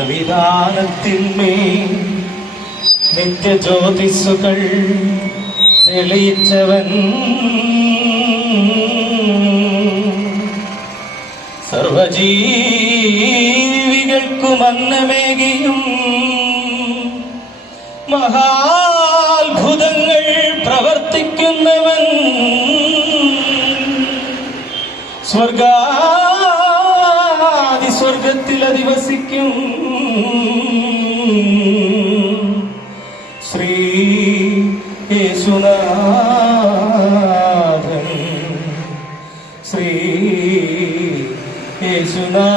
സംവിധാനത്തിന്മേൽ നിത്യജ്യോതിസ്സുകൾ തെളിയിച്ചവൻ, സർവജീവികൾക്കും അന്നമേകിയും മഹാത്ഭുതങ്ങൾ പ്രവർത്തിക്കുന്നവൻ, സ്വർഗത്തിൽ അധിവസിക്കും ശ്രീ യേശുനാഥൻ, ശ്രീ യേശുനാഥൻ.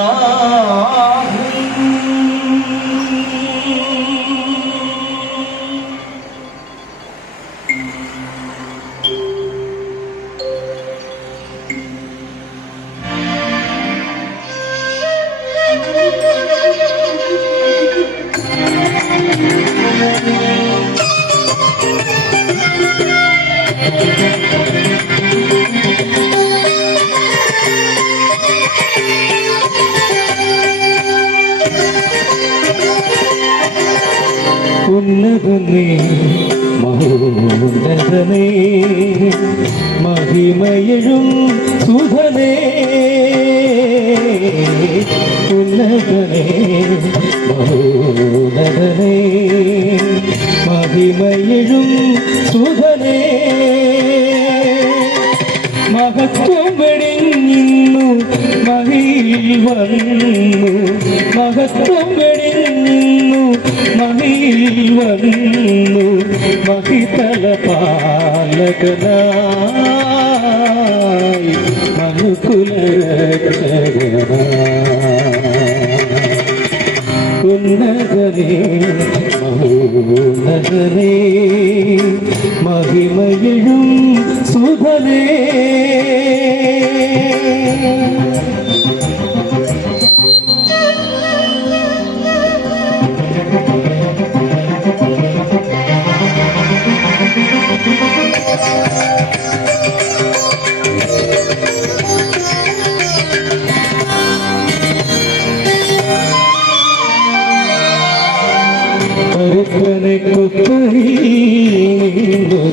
ഉന്നതനേ മഹോന്നതനേ മഹിമയഴും സുധനേ, ഉന്നതനേ മഹോന്നതനേ മഹിമയഴും സുധനേ, മഹത്വം വെടിഞ്ഞിന്നു മഹിയിൽ വന്നു, മഹത്വം വെടിഞ്ഞിന്നു മഹിയിൽ വന്നു, മഹിതല പാലകനായി മനുകുലരക്ഷകനായി, ഉന്നതനേ മഹോന്നതനേ മഹിമയഴും സുധനേ.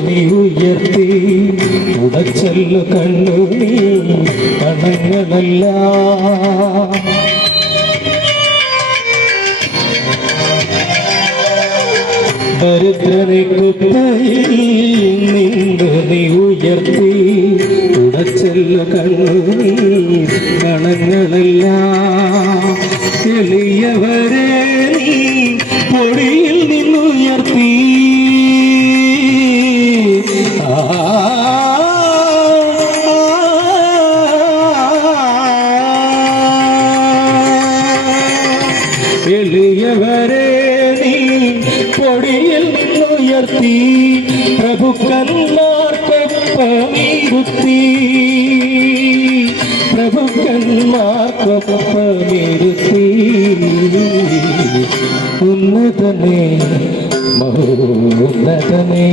നീ ഉയർത്തി ഉടച്ചല്ലു കണ്ണു നീ കണങ്ങളല്ല, ദരിദ്രനെ കുപ്പയിൽ നിന്നു നീ ഉയർത്തി ഉടച്ചല്ലു കണ്ണു നീ കണങ്ങളല്ല, എളിയവരെ നീ പൊടിയിൽ നിന്നുയർത്തി, എളിയവരെ നീ പൊടിയിൽ നിന്നുയർത്തി, പ്രഭുക്കന്മാർക്കൊപ്പമിരുത്തി, പ്രഭുക്കന്മാർക്കൊപ്പമിരുത്തി, ഉന്നതനേ മഹോന്നതനേ.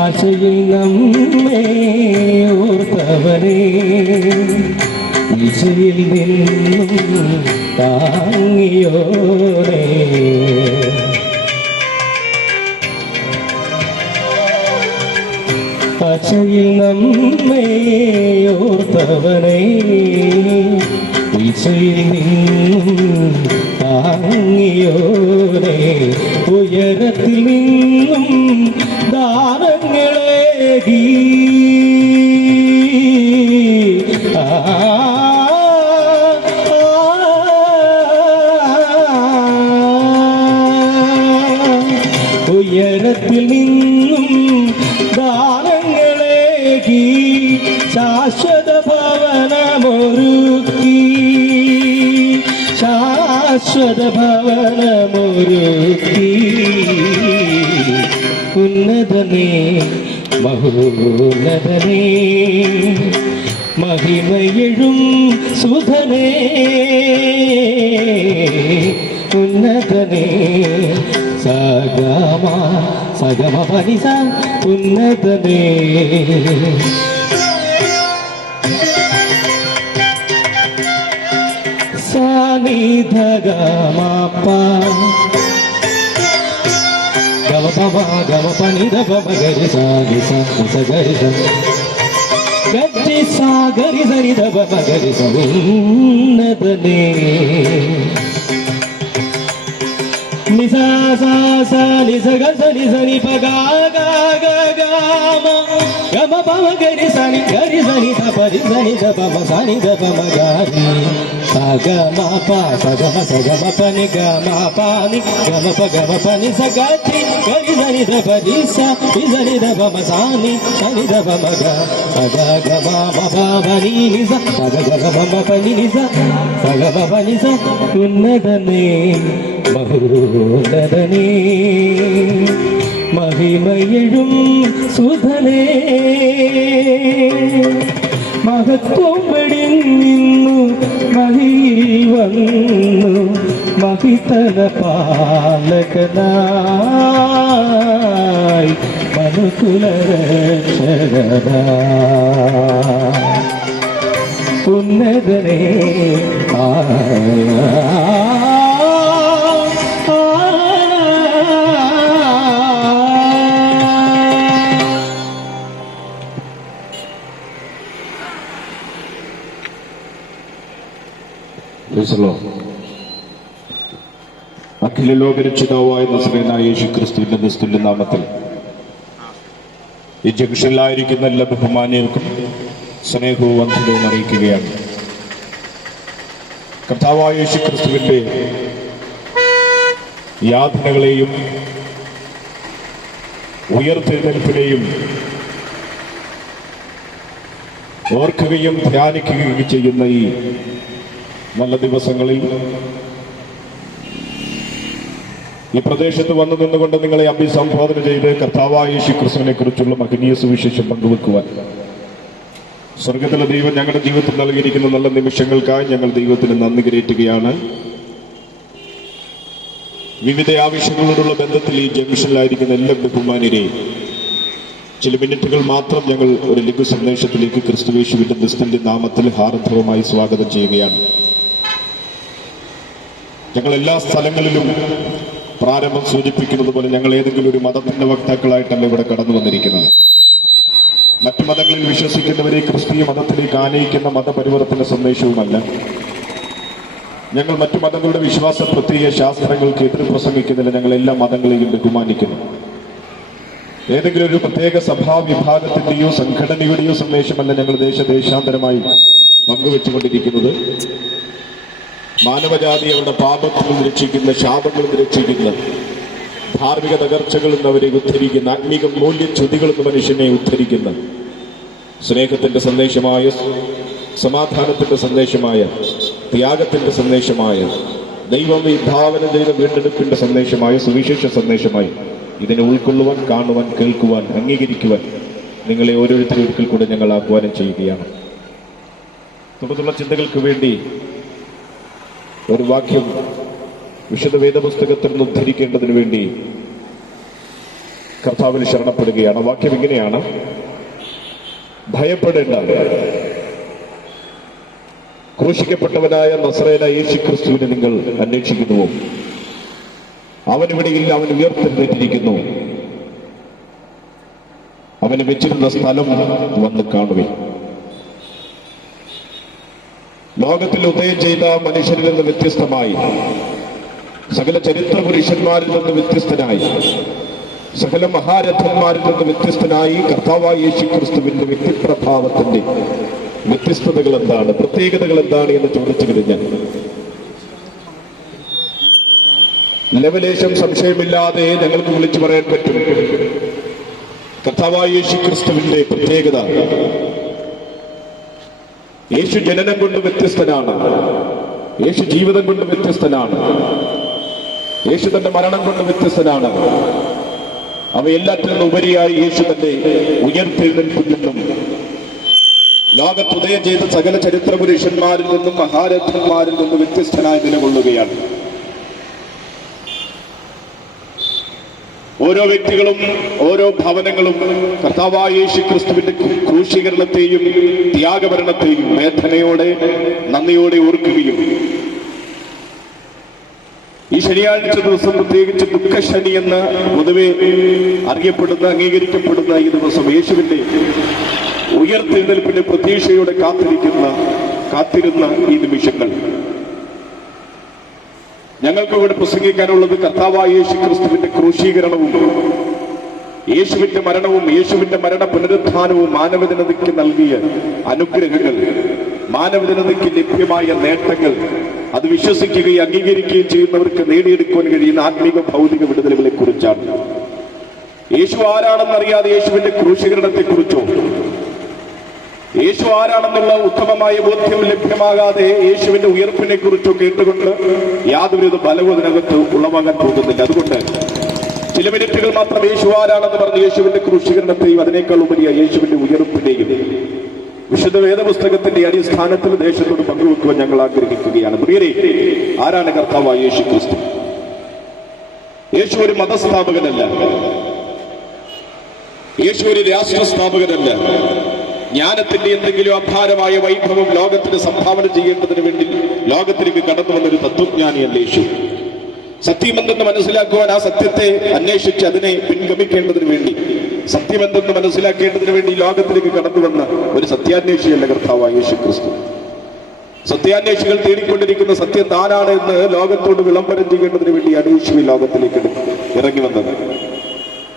ആശയിൽ നമ്മെ ഓർത്തവനേ, ഈശയിൽ നിന്നും താങ്ങിയോരേ, ആശയിൽ നമ്മെ ഓർത്തവനേ, ഈശയിൽ നിന്നും താങ്ങിയോരേ, ഉയരത്തിൽ നിന്നും ദാനങ്ങളേകി, ഉയരത്തിൽ നിന്നും ദാനങ്ങളേകി, ശാശ്വത ഭവനമൊരുക്കി, ശാശ്വത ഭവനമൊരുക്കി, ഉന്നതനേ മഹോന്നതനേ മഹിമയെഴും സുധനേ ഉന്നതനേ സഗമ സഗമ പനിസ ഉന്നതനേ സാനിധഗമപ ഗമപമ ഗമപനിധപമ ഗരി സാനി സഗരി ഗരി സാഗരി സനിധപമ ഗരി സൗന്നതനേ നിസാ സാ സാ നിസ ഗ സ നി സ നി പ ഗ ഗ ഗ ഗ മ ഗ മ പ മ ഗ രി സ നി ധ പ രി സ നി ധ പ മ സ നി ധ പ മ ഗ രി സ ഗ മ പ സ ഗ മ പ നി ഗ മ പ നി ഗ മ പ നി സ ഗ രി ഗ രി സ നി ധ പ രി സ നി ധ പ മ സ നി ധ പ മ ഗ സ ഗ ഗ മ മ പ മ നി നി സ സ ഗ ഗ മ മ പ നി നി സ സ ഗ മ പ നി സ ഉന്നതനേ മഹോന്നതനേ മഹിമയെഴും സുധനേ മഹത്വം വെടിഞ്ഞിന്നു മഹിയിൽ വന്നു മഹിതല പാലകനായി മനുകുലരക്ഷകനായി ഉന്നതനേ അഖില ലോക രക്ഷിതാവായ നസറേനായ യേശുക്രിസ്തുവിന്റെ നിസ്തുല്യ നാമത്തിൽ ഈ ജംഗ്ഷനിലായിരിക്കുന്ന എല്ലാ ബഹുമാന്യർക്കും സ്നേഹവും വന്ദനവും അറിയിക്കുകയാണ്. കർത്താവായ യേശുക്രിസ്തുവിന്റെ യാതനകളെയും ഉയർത്തെഴുന്നേൽപ്പിനെയും ഓർക്കുകയും ധ്യാനിക്കുകയും ചെയ്യുന്ന ഈ നല്ല ദിവസങ്ങളിൽ ഈ പ്രദേശത്ത് വന്നു നിന്നുകൊണ്ട് നിങ്ങളെ അഭിസംബോധന ചെയ്ത് കർത്താവായ യേശുക്രിസ്തുവിനെ കുറിച്ചുള്ള മഹനീയ സുവിശേഷം പങ്കുവെക്കുവാൻ സ്വർഗത്തിലെ ദൈവം ഞങ്ങളുടെ ജീവിതത്തിൽ നൽകിയിരിക്കുന്ന നല്ല നിമിഷങ്ങൾക്കായി ഞങ്ങൾ ദൈവത്തിന് നന്ദി കരേറ്റുകയാണ്. വിവിധ ആവശ്യങ്ങളോടുള്ള ബന്ധത്തിൽ ഈ ജംഗ്ഷനിലായിരിക്കുന്ന എല്ലാ ബഹുമാന്യരെയും ചില മിനിറ്റുകൾ മാത്രം ഞങ്ങൾ ഒരു ലഘു സന്ദേശത്തിലേക്ക് ക്രിസ്തുയേശുവിന്റെ നിസ്തുല്യ നാമത്തിൽ ഹാർദവമായി സ്വാഗതം ചെയ്യുകയാണ്. ഞങ്ങൾ എല്ലാ സ്ഥലങ്ങളിലും പ്രാരംഭം സൂചിപ്പിക്കുന്നത് പോലെ ഞങ്ങൾ ഏതെങ്കിലും ഒരു മതത്തിന്റെ വക്താക്കളായിട്ടല്ല ഇവിടെ കടന്നു വന്നിരിക്കുന്നത്. മറ്റു മതങ്ങളിൽ വിശ്വസിക്കുന്നവരെ ക്രിസ്തീയ മതത്തിലേക്ക് ആനയിക്കുന്ന മതപരിവർത്തന സന്ദേശവുമല്ല. ഞങ്ങൾ മറ്റു മതങ്ങളുടെ വിശ്വാസ പ്രത്യേക ശാസ്ത്രങ്ങൾക്ക് എതിർ പ്രസംഗിക്കുന്നില്ല. ഞങ്ങൾ എല്ലാ മതങ്ങളെയും ബഹുമാനിക്കുന്നു. ഏതെങ്കിലും ഒരു പ്രത്യേക സഭാ വിഭാഗത്തിന്റെയോ സംഘടനയുടെയോ സന്ദേശമല്ല ഞങ്ങൾ ദേശാന്തരമായി പങ്കുവെച്ചുകൊണ്ടിരിക്കുന്നത്. മാനവജാതി അവരുടെ പാപത്തിൽ നിന്ന് രക്ഷിക്കുന്ന, ശാപങ്ങളിൽ നിന്ന് രക്ഷിക്കുന്ന, ധാർമ്മിക തകർച്ചകളിൽ നിന്ന് അവരെ ഉദ്ധരിക്കുന്ന, ആത്മീക മൂല്യച്യുതികളിൽ നിന്ന് മനുഷ്യനെ ഉദ്ധരിക്കുന്ന, സ്നേഹത്തിന്റെ സന്ദേശമായ, സമാധാനത്തിന്റെ സന്ദേശമായ, ത്യാഗത്തിന്റെ സന്ദേശമായ, ദൈവം വിഭാവനം ചെയ്ത വീണ്ടെടുപ്പിന്റെ സന്ദേശമായ, സുവിശേഷ സന്ദേശമായി ഇതിനെ ഉൾക്കൊള്ളുവാൻ, കാണുവാൻ, കേൾക്കുവാൻ, അംഗീകരിക്കുവാൻ നിങ്ങളെ ഓരോരുത്തരും ഒരിക്കൽ കൂടെ ഞങ്ങൾ ആഹ്വാനം ചെയ്യുകയാണ്. തുടർന്നുള്ള ചിന്തകൾക്ക് വേണ്ടി ഒരു വാക്യം വിശുദ്ധ വേദപുസ്തകത്തിൽ നിന്ന് ഉദ്ധരിക്കേണ്ടതിന് വേണ്ടി കർത്താവിൽ ശരണപ്പെടുകയാണ്. വാക്യം ഇങ്ങനെയാണ്: ഭയപ്പെടേണ്ട, ക്രൂശിക്കപ്പെട്ടവനായ നസറേനായ യേശുക്രിസ്തുവിനെ നിങ്ങൾ അന്വേഷിക്കുന്നുവോ? അവൻ ഇവിടെയില്ല, അവൻ ഉയർത്തെഴുന്നേറ്റിരിക്കുന്നു. അവന് വെച്ചിരുന്ന സ്ഥലം വന്ന് കാണുവിൻ. ലോകത്തിൽ ഉദയം ചെയ്ത മനുഷ്യരിൽ നിന്ന് വ്യത്യസ്തമായി, സകല ചരിത്ര പുരുഷന്മാരിൽ നിന്ന് വ്യത്യസ്തനായി, സകല മഹാരഥന്മാരിൽ നിന്ന് വ്യത്യസ്തനായി കർത്താവായ യേശുക്രിസ്തുവിന്റെ വ്യക്തിപ്രഭാവത്തിന്റെ വ്യത്യസ്തതകൾ എന്താണ്, പ്രത്യേകതകൾ എന്താണ് എന്ന് ചോദിച്ചു കഴിഞ്ഞാൽ ലവലേശം സംശയമില്ലാതെ ഞങ്ങൾക്ക് വിളിച്ചു പറയാൻ പറ്റും. കർത്താവായ യേശുക്രിസ്തുവിന്റെ പ്രത്യേകത, യേശു ജനനം കൊണ്ട് വ്യത്യസ്തനാണ്, യേശു ജീവിതം കൊണ്ട് വ്യത്യസ്തനാണ്, യേശു തന്റെ മരണം കൊണ്ട് വ്യത്യസ്തനാണ്. അവയെല്ലാറ്റിൽ നിന്നും ഉപരിയായി യേശു തന്റെ ഉയർത്തെഴുന്നേൽപ്പിൽ നിന്നും ലോകത്തുദയം ചെയ്ത സകല ചരിത്ര പുരുഷന്മാരിൽ നിന്നും മഹാരഥന്മാരിൽ നിന്നും വ്യത്യസ്തനായി നിലകൊള്ളുകയാണ്. ഓരോ വ്യക്തികളും ഓരോ ഭവനങ്ങളും കർത്താവായ യേശു ക്രിസ്തുവിന്റെ ക്രൂശീകരണത്തെയും ത്യാഗഭരണത്തെയും വേദനയോടെ നന്ദിയോടെ ഓർക്കുകയും ഈ ശനിയാഴ്ച ദിവസം പ്രത്യേകിച്ച് ദുഃഖശനി എന്ന് പൊതുവെ അറിയപ്പെടുന്ന അംഗീകരിക്കപ്പെടുന്ന ഈ ദിവസം യേശുവിന്റെ ഉയർത്തെഴുന്നേൽപ്പിന്റെ പ്രതീക്ഷയോടെ കാത്തിരുന്ന ഈ നിമിഷങ്ങൾ ഞങ്ങൾക്ക് ഇവിടെ പ്രസംഗിക്കാനുള്ളത് കർത്താവായ യേശു ക്രിസ്തുവിന്റെ ക്രൂശീകരണവും യേശുവിന്റെ മരണവും യേശുവിന്റെ മരണ പുനരുത്ഥാനവും മാനവജനതയ്ക്ക് നൽകിയ അനുഗ്രഹങ്ങൾ, മാനവജനതയ്ക്ക് ലഭ്യമായ നേട്ടങ്ങൾ, അത് വിശ്വസിക്കുകയും അംഗീകരിക്കുകയും ചെയ്യുന്നവർക്ക് നേടിയെടുക്കുവാൻ കഴിയുന്ന ആത്മീക ഭൗതിക വിടുതലുകളെ കുറിച്ചാണ്. യേശു ആരാണെന്നറിയാതെ യേശുവിന്റെ ക്രൂശീകരണത്തെക്കുറിച്ചോ യേശു ആരാണെന്നുള്ള ഉത്തമമായ ബോധ്യം ലഭ്യമാകാതെ യേശുവിന്റെ ഉയർപ്പിനെ കുറിച്ചോ കേട്ടുകൊണ്ട് യാതൊരു ബലവും അതിനകത്ത് ഉളവാകാൻ പോകുന്നില്ല. അതുകൊണ്ട് ചില മിനിറ്റുകൾ മാത്രം യേശു ആരാണെന്ന് പറഞ്ഞ് യേശുവിന്റെ ക്രൂശീകരണത്തെയും അതിനേക്കാൾ ഉപരിയായി യേശുവിന്റെ ഉയർപ്പിനെയും വിശുദ്ധ വേദപുസ്തകത്തിന്റെ അടിസ്ഥാനത്തിൽ ദേശത്തോട് പങ്കുവെക്കുവാൻ ഞങ്ങൾ ആഗ്രഹിക്കുകയാണ്. പ്രിയരെ, ആരാണ് കർത്താവായ യേശു ക്രിസ്തു? യേശു ഒരു മതസ്ഥാപകനല്ല, യേശു ഒരു രാഷ്ട്ര സ്ഥാപകനല്ല. ജ്ഞാനത്തിന്റെ എന്തെങ്കിലും അപാരമായ വൈഭവം ലോകത്തിന് സംഭാവന ചെയ്യേണ്ടതിന് വേണ്ടി ലോകത്തിലേക്ക് കടന്നു വന്നൊരു തത്വജ്ഞാനിയല്ല യേശു. സത്യമെന്തെന്ന് മനസ്സിലാക്കുവാൻ ആ സത്യത്തെ അന്വേഷിച്ച് അതിനെ പിൻഗമിക്കേണ്ടതിന് വേണ്ടി, സത്യമെന്തെന്ന് മനസ്സിലാക്കേണ്ടതിന് വേണ്ടി ലോകത്തിലേക്ക് കടന്നു വന്ന ഒരു സത്യാന്വേഷിയല്ല കർത്താവായ യേശു ക്രിസ്തു. സത്യാന്വേഷികൾ തേടിക്കൊണ്ടിരിക്കുന്ന സത്യം താനാണ് എന്ന് ലോകത്തോട് വിളംബരം ചെയ്യേണ്ടതിന് വേണ്ടിയാണ് യേശു ഈ ലോകത്തിലേക്ക് ഇറങ്ങി വന്നത്.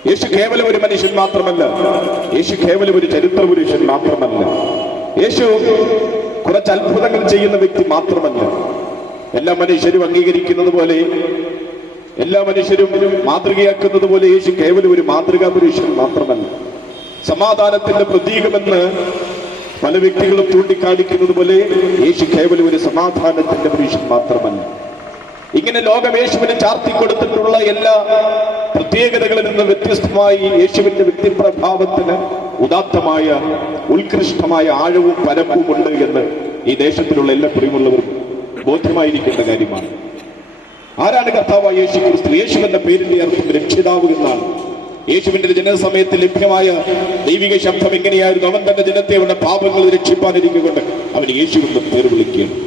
യേശു കേവലം ഒരു മനുഷ്യൻ മാത്രമല്ല, യേശു കേവലം ഒരു ചരിത്ര പുരുഷൻ മാത്രമല്ല, യേശു കുറച്ച് അത്ഭുതങ്ങൾ ചെയ്യുന്ന വ്യക്തി മാത്രമല്ല. എല്ലാ മനുഷ്യരും അംഗീകരിക്കുന്നത് പോലെ, എല്ലാ മനുഷ്യരും മാതൃകയാക്കുന്നത് പോലെ യേശു കേവലം ഒരു മാതൃകാ പുരുഷൻ മാത്രമല്ല. സമാധാനത്തിന്റെ പ്രതീകമെന്ന് പല വ്യക്തികളും ചൂണ്ടിക്കാണിക്കുന്നത് പോലെ യേശു കേവലം ഒരു സമാധാനത്തിന്റെ പുരുഷൻ മാത്രമല്ല. ഇങ്ങനെ ലോകം യേശുവിനെ ചാർത്തിക്കൊടുത്തിട്ടുള്ള എല്ലാ പ്രത്യേകതകളിൽ നിന്ന് വ്യത്യസ്തമായി യേശുവിന്റെ വ്യക്തിപ്രഭാവത്തിന് ഉദാത്തമായ ഉത്കൃഷ്ടമായ ആഴവും പരപ്പും ഉണ്ട് എന്ന് ഈ ദേശത്തിലുള്ള എല്ലാ പ്രിയമുള്ളവർക്കും ബോധ്യമായിരിക്കേണ്ട കാര്യമാണ്. ആരാണ് കർത്താവായ യേശു ക്രിസ്തു? യേശു എന്ന പേരിന്റെ അർത്ഥം രക്ഷിതാവ് എന്നാണ്. യേശുവിന്റെ ജനസമയത്ത് ലഭ്യമായ ദൈവിക ശബ്ദം എങ്ങനെയായിരുന്നു? അവൻ തന്റെ ജനത്തെ അവരുടെ പാപങ്ങൾ രക്ഷിപ്പാനിരിക്കൊണ്ട് അവൻ യേശു എന്ന് പേര് വിളിക്കുകയാണ്.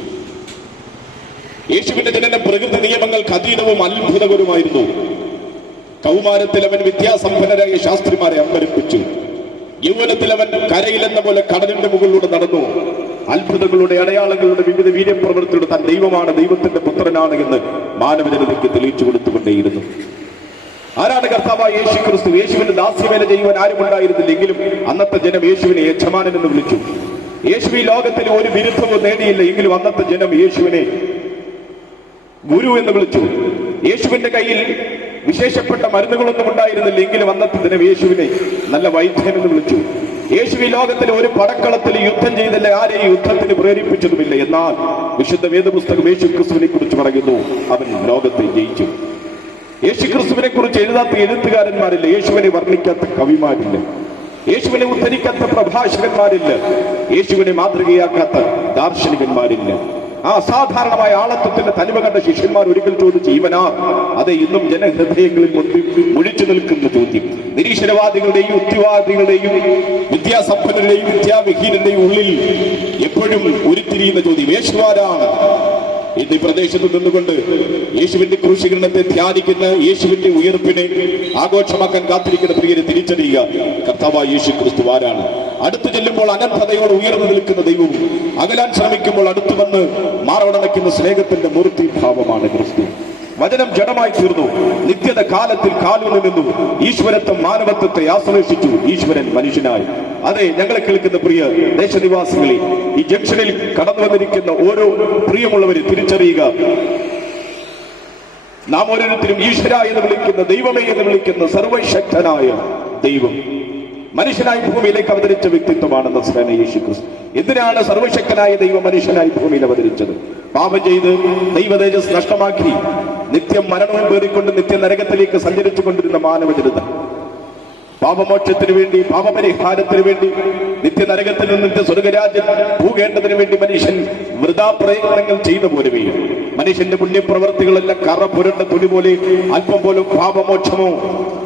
യേശുവിന്റെ ജനന പ്രകൃതി നിയമങ്ങൾക്ക് അധീനവും അത്ഭുതകരമായിരുന്നു. കൗമാരത്തിൽ അവൻ വിദ്യാസമ്പന്നരായ ശാസ്ത്രിമാരെ അമ്പരപ്പിച്ചു. യൗവനത്തിൽ അവൻ കരയിലെന്ന പോലെ കടലിന്റെ മുകളിലൂടെ നടന്നു. അത്ഭുതങ്ങളുടെ അടയാളങ്ങളുടെ വിവിധ വീര്യപ്രവൃത്തിയുടെ താൻ ദൈവമാണ്, ദൈവത്തിന്റെ പുത്രനാണ് എന്ന് മാനവജനതയ്ക്ക് തെളിയിച്ചു കൊടുത്തുകൊണ്ടേയിരുന്നു. ആരാണ് കർത്താവായ യേശു ക്രിസ്തു? യേശുവിന്റെ ദാസ്യവേല ചെയ്യുവാൻ ആരും ഉണ്ടായിരുന്നില്ലെങ്കിലും അന്നത്തെ ജനം യേശുവിനെ യജമാനൻ എന്ന് വിളിച്ചു. യേശു ഈ ലോകത്തിൽ ഒരു വിരുദ്ധവും നേടിയില്ല, എങ്കിലും അന്നത്തെ ജനം യേശുവിനെ ഗുരു എന്ന് വിളിച്ചു. യേശുവിന്റെ കയ്യിൽ വിശേഷപ്പെട്ട മരുന്നുകളൊന്നും ഉണ്ടായിരുന്നില്ല, എങ്കിലും അന്നത്തെ ദിനം യേശുവിനെ നല്ല വൈദ്യൻ എന്ന് വിളിച്ചു. യേശു ഈ ലോകത്തിൽ ഒരു പടക്കളത്തിൽ യുദ്ധം ചെയ്തില്ല, ആരെയും യുദ്ധത്തിന് പ്രേരിപ്പിച്ചതുമില്ല. എന്നാൽ വിശുദ്ധ വേദപുസ്തകം യേശു ക്രിസ്തുവിനെ കുറിച്ച് പറയുന്നു, അവൻ ലോകത്തെ ജയിച്ചു. യേശു ക്രിസ്തുവിനെ കുറിച്ച് എഴുതാത്ത എഴുത്തുകാരന്മാരില്ല, യേശുവിനെ വർണ്ണിക്കാത്ത കവിമാരില്ല, യേശുവിനെ ഉദ്ധരിക്കാത്ത പ്രഭാഷകന്മാരില്ല, യേശുവിനെ മാതൃകയാക്കാത്ത ദാർശനികന്മാരില്ല. ആ അസാധാരണമായ ആളത്വത്തിന്റെ തനിമ കണ്ട ശിഷ്യന്മാർ ഒരിക്കൽ ചോദിച്ചു, ഇവനാ? അതെ, ഇന്നും ജനഹൃദയങ്ങളിൽ മുഴിച്ചു നിൽക്കുന്ന ചോദ്യം. നിരീശ്വരവാദികളുടെയും യുക്തിവാദികളുടെയും വിദ്യാസമ്പന്നരുടെയും വിദ്യാവിഹീനരുടെയും ഉള്ളിൽ എപ്പോഴും ഉരുത്തിരിയുന്ന ചോദ്യം, യേശുവാരാണ്? ഇന്ന് ഈ പ്രദേശത്ത് നിന്നുകൊണ്ട് യേശുവിന്റെ ക്രൂശീകരണത്തെ ധ്യാനിക്കുന്ന, യേശുവിന്റെ ഉയർപ്പിനെ ആഘോഷമാക്കാൻ കാത്തിരിക്കുന്ന പ്രിയരെ തിരിച്ചറിയുക, കർത്താവായ യേശു ക്രിസ്തു ആരാണ്? അടുത്തു ചെല്ലുമ്പോൾ അനന്തതയോട് ഉയർന്നു നിൽക്കുന്ന ദൈവവും അകലാൻ ശ്രമിക്കുമ്പോൾ അടുത്തു വന്ന് മാറവണയ്ക്കുന്ന സ്നേഹത്തിന്റെ മൂർത്തിഭാവമാണ് ക്രിസ്തു. വചനം ജഡമായി തീർന്നു, നിത്യത കാലത്തിൽ കാലൂന്ന് നിന്നു, ഈശ്വരത്വം മാനവത്വത്തെ ആശ്ലേഷിച്ചു, ഈശ്വരൻ മനുഷ്യനായി. അതെ, ഞങ്ങളെ കേൾക്കുന്ന പ്രിയ ദേശനിവാസികളെ, ഈ ജംഗ്ഷനിൽ കടന്നു വന്നിരിക്കുന്ന ഓരോ പ്രിയമുള്ളവരെ തിരിച്ചറിയുക, നാം ഓരോരുത്തരും ഈശ്വര എന്ന് വിളിക്കുന്ന, ദൈവമേ എന്ന് വിളിക്കുന്ന സർവശക്തനായ ദൈവം മനുഷ്യനായി ഭൂമിയിലേക്ക് അവതരിച്ച വ്യക്തിത്വമാണ് നസ്രായനായ യേശു ക്രിസ്തു. എന്തിനാണ് സർവശക്തനായ ദൈവം മനുഷ്യനായി ഭൂമിയിൽ അവതരിച്ചത്? പാപം ചെയ്ത് ദൈവതേജസ് നഷ്ടമാക്കി നിത്യം മരണവും പേറിക്കൊണ്ട് നിത്യ നരകത്തിലേക്ക് സഞ്ചരിച്ചു കൊണ്ടിരുന്ന മാനവജനത പാപമോക്ഷത്തിന് വേണ്ടി, പാപപരിഹാരത്തിന് വേണ്ടി, നിത്യനരകത്തിൽ നിന്ന് നിത്യ സ്വർഗരാജ്യം പോകേണ്ടതിന് വേണ്ടി മനുഷ്യൻ വൃഥാ പ്രയത്നങ്ങൾ ചെയ്ത പോലുമേ മനുഷ്യന്റെ പുണ്യപ്രവർത്തികളെല്ലാം കറ പുരണ്ട തുണി പോലെ അല്പം പോലും പാപമോക്ഷമോ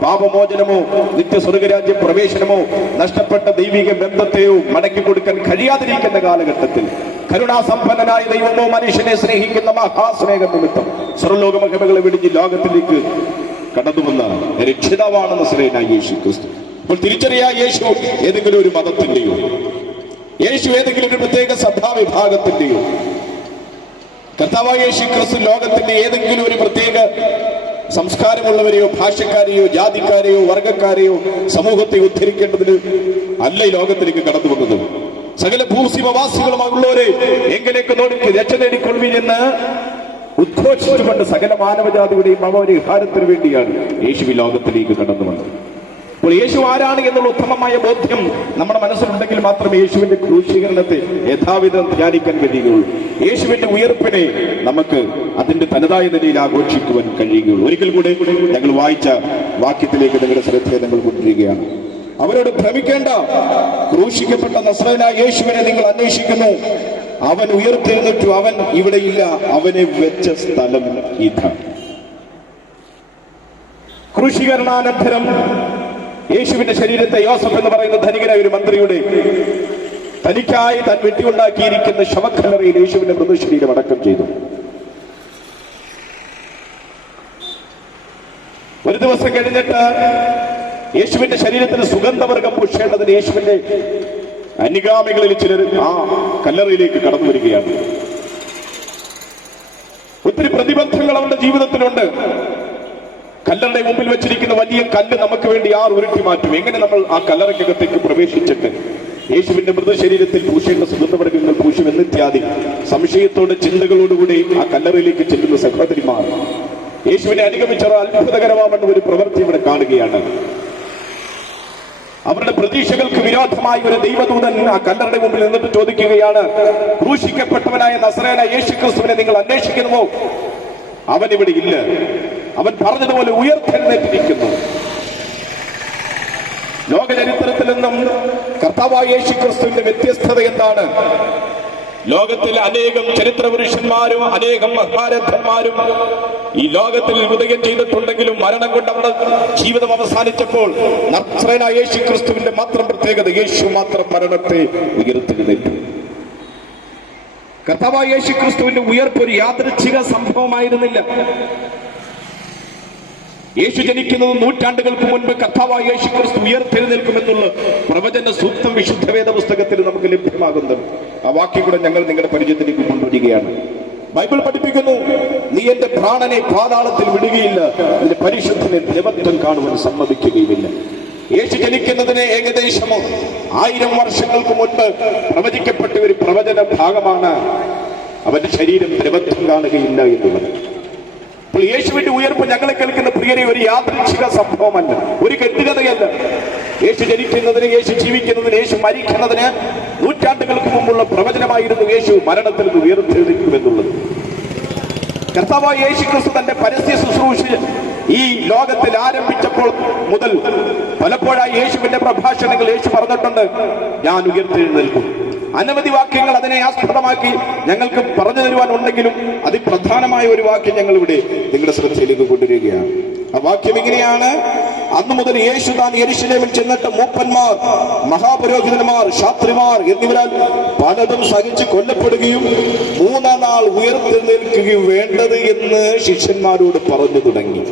പാപമോചനമോ നിത്യ സ്വർഗരാജ്യ പ്രവേശനമോ നഷ്ടപ്പെട്ട ദൈവിക ബന്ധത്തെയോ മടക്കി കൊടുക്കാൻ കഴിയാതിരിക്കുന്ന കാലഘട്ടത്തിൽ കരുണാസമ്പന്നനായ ദൈവമോ മനുഷ്യനെ സ്നേഹിക്കുന്ന മഹാസ്നേഹ നിമിത്തം സർവ്വലോക മഹിമകളെ വെടിഞ്ഞ് ലോകത്തിലേക്ക് കടന്നു വന്ന രക്ഷിതാവാണ് നസറേയനായ യേശു ക്രിസ്തു. അപ്പോൾ തിരിച്ചറിയാ, യേശു ഏതെങ്കിലും ഒരു മതത്തിന്റെയോ, യേശു ഏതെങ്കിലും ഒരു പ്രത്യേക സഭാവിഭാഗത്തിന്റെയോ, കർത്താവായ യേശു ക്രിസ്തു ലോകത്തിന്റെ ഏതെങ്കിലും ഒരു പ്രത്യേക സംസ്കാരമുള്ളവരെയോ ഭാഷക്കാരെയോ ജാതിക്കാരെയോ വർഗക്കാരെയോ സമൂഹത്തെ ഉദ്ധരിക്കേണ്ടതിന് അല്ല ഈ ലോകത്തിലേക്ക് കടന്നു വന്നത്. സകല ഭൂസിമവാസികളുമായുള്ളവരെ എങ്കിലേക്ക് നോക്കി രക്ഷ നേടിക്കൊള്ളുവിൻ എന്ന് ഉദ്ഘോഷിച്ചുകൊണ്ട് സകല മാനവജാതിയുടെയും അവപരിഹാരത്തിന് വേണ്ടിയാണ് യേശു ഈ ലോകത്തിലേക്ക് കടന്നു വന്നത്. അപ്പോൾ യേശു ആരാണ് എന്നുള്ള ഉത്തമമായ ബോധ്യം നമ്മുടെ മനസ്സിലുണ്ടെങ്കിൽ മാത്രമേ യേശുവിന്റെ ക്രൂശീകരണത്തെ യഥാവിധം ധ്യാനിക്കാൻ കഴിയുകയുള്ളൂ. യേശുവിന്റെ ഉയർപ്പിനെ നമുക്ക് അതിന്റെ തനതായ നിലയിൽ ആഘോഷിക്കുവാൻ കഴിയുകയുള്ളൂ. ഒരിക്കൽ കൂടെ ഞങ്ങൾ വായിച്ച വാക്യത്തിലേക്ക് നിങ്ങളുടെ ശ്രദ്ധയെ ഞങ്ങൾ കൊണ്ടുവരികയാണ്. അവരോട് ഭ്രമിക്കേണ്ട, ക്രൂശിക്കപ്പെട്ട നസ്രയനായ യേശുവിനെ നിങ്ങൾ അന്വേഷിക്കുന്നു. അവൻ ഉയർത്തെഴുന്നേറ്റു, അവൻ ഇവിടെയില്ല, അവനെ വെച്ച സ്ഥലം ഇതാണ്. ക്രൂശീകരണാനന്തരം യേശുവിന്റെ ശരീരത്തെ യോസഫ് എന്ന് പറയുന്ന ധനികനായ ഒരു മന്ത്രിയുടെ തനിക്കായി താൻ വെട്ടിയുണ്ടാക്കിയിരിക്കുന്ന ശവക്കല്ലറയിൽ യേശുവിന്റെ മൃതശരീരം അടക്കം ചെയ്തു. ഒരു ദിവസം കഴിഞ്ഞിട്ട് യേശുവിന്റെ ശരീരത്തിന് സുഗന്ധവർഗം പൂശേണ്ടതിന് യേശുവിന്റെ അനുഗാമികളിൽ ചിലർ ആ കല്ലറയിലേക്ക് കടന്നു വരികയാണ്. ഒത്തിരി പ്രതിബന്ധങ്ങൾ അവരുടെ ജീവിതത്തിലുണ്ട്. കല്ലറയുടെ മുമ്പിൽ വെച്ചിരിക്കുന്ന വലിയ കല്ല് നമുക്ക് വേണ്ടി ആർ ഉരുട്ടി മാറ്റും. എങ്ങനെ നമ്മൾ ആ കല്ലറയ്ക്കകത്തേക്ക് പ്രവേശിച്ചിട്ട് യേശുവിന്റെ മൃതശരീരത്തിൽ പൂശേണ്ട സുഗന്ധവർഗങ്ങൾ പൂശും എന്നിത്യാദി സംശയത്തോടെ ചിന്തകളോടുകൂടി ആ കല്ലറയിലേക്ക് ചെല്ലുന്ന സഹോദരിമാർ യേശുവിനെ അനുഗമിച്ചവർ അത്ഭുതകരമാണെന്ന ഒരു പ്രവൃത്തി ഇവിടെ കാണുകയാണ്. അവരുടെ പ്രതീക്ഷകൾക്ക് വിരോധമായി ഒരു ദൈവദൂതൻ ആ കല്ലറയുടെ മുമ്പിൽ നിന്നിട്ട് ചോദിക്കുകയാണ്, ക്രൂശിക്കപ്പെട്ടവനായ നസറേയനായ യേശു ക്രിസ്തുവിനെ നിങ്ങൾ അന്വേഷിക്കുന്നുവോ? അവൻ ഇവിടെ ഇല്ല, അവൻ പറഞ്ഞതുപോലെ ഉയർത്തെഴുന്നേറ്റിരിക്കുന്നു. ലോക ചരിത്രത്തിൽ നിന്നും കർത്താവായ യേശു ക്രിസ്തുവിന്റെ വ്യത്യസ്തത എന്താണ്? ലോകത്തിൽ അനേകം ചരിത്ര പുരുഷന്മാരും അനേകം മഹാരഥന്മാരും ഈ ലോകത്തിൽ ഉദയം ചെയ്തിട്ടുണ്ടെങ്കിലും മരണം കൊണ്ട് അവരുടെ ജീവിതം അവസാനിച്ചപ്പോൾ നസ്രയനായ യേശു ക്രിസ്തുവിന്റെ മാത്രം പ്രത്യേകത, യേശു മാത്രം മരണത്തെ ഉയർത്തെഴുന്നേറ്റു. കർത്താവായ യേശു ക്രിസ്തുവിന്റെ ഉയർപ്പ് ഒരു യാദൃച്ഛിക സംഭവമായിരുന്നില്ല. യേശു ജനിക്കുന്നത് നൂറ്റാണ്ടുകൾക്ക് മുൻപ് കർത്താവായ യേശു ക്രിസ്തു ഉയർത്തെഴുന്നേൽക്കുമെന്നുള്ള പ്രവചന സൂക്തം വിശുദ്ധ വേദ പുസ്തകത്തിൽ നമുക്ക് ലഭ്യമാകുന്നുണ്ട്. ആ വാക്യം കൂടെ ഞങ്ങൾ നിങ്ങളുടെ പരിചയത്തിലേക്ക് കൊണ്ടുവരികയാണ്. ബൈബിൾ പഠിപ്പിക്കുന്നു, നീ എന്റെ പ്രാണനെ പാതാളത്തിൽ വിടുകയില്ല, നിന്റെ പരിശുദ്ധനെ ദേവത്വം കാണുവാൻ സമ്മതിക്കുകയുമില്ല. യേശു ജനിക്കുന്നതിന് ഏകദേശം 1000 വർഷങ്ങൾക്ക് മുൻപ് പ്രവചിക്കപ്പെട്ട ഒരു പ്രവചന ഭാഗമാണ് അവന്റെ ശരീരം ദ്രവത്വം കാണുകയില്ല എന്നുള്ളത്. അപ്പോൾ യേശുവിന്റെ ഉയർപ്പ് ഞങ്ങളെ കേൾക്കുന്ന പ്രിയരെ ഒരു യാദൃച്ഛിക സംഭവമല്ല, ഒരു കെട്ടുകഥയല്ല. യേശു ജനിക്കുന്നതിന്, യേശു ജീവിക്കുന്നതിന്, യേശു മരിക്കുന്നതിന് നൂറ്റാണ്ടുകൾക്ക് മുമ്പുള്ള പ്രവചനമായിരുന്നു യേശു മരണത്തിൽ നിന്ന് ഉയർത്തെഴുന്നേൽക്കുമെന്നുള്ളത്. കർത്താവായ യേശു ക്രിസ്തു തന്റെ പരസ്യ ശുശ്രൂഷ ഈ ലോകത്തിൽ ആരംഭിച്ചപ്പോൾ മുതൽ പലപ്പോഴായി യേശുവിന്റെ പ്രഭാഷണങ്ങൾ യേശു പറഞ്ഞിട്ടുണ്ട്, ഞാൻ ഉയർത്തെഴുന്നേൽക്കും. അനവധി വാക്യങ്ങൾ അതിനെ ആസ്പദമാക്കി ഞങ്ങൾക്ക് പറഞ്ഞു തരുവാനുണ്ടെങ്കിലും അതിപ്രധാനമായ ഒരു വാക്യം ഞങ്ങൾ ഇവിടെ നിങ്ങളുടെ ശ്രദ്ധയിലേക്ക് കൊണ്ടുവരികയാണ്. ആ വാക്യം ഇങ്ങനെയാണ്: അന്നു മുതൽ യേശു താൻ യെരൂശലേമിൽ ചെന്നിട്ട് മൂപ്പന്മാർ, മഹാപുരോഹിതന്മാർ, ശാസ്ത്രിമാർ എന്നിവരാൽ പലതും സഹിച്ച് കൊല്ലപ്പെടുകയും 3-ാം നാൾ ഉയർത്തെഴുന്നേൽക്കുകയും വേണ്ടത് എന്ന് ശിഷ്യന്മാരോട് പറഞ്ഞു തുടങ്ങി.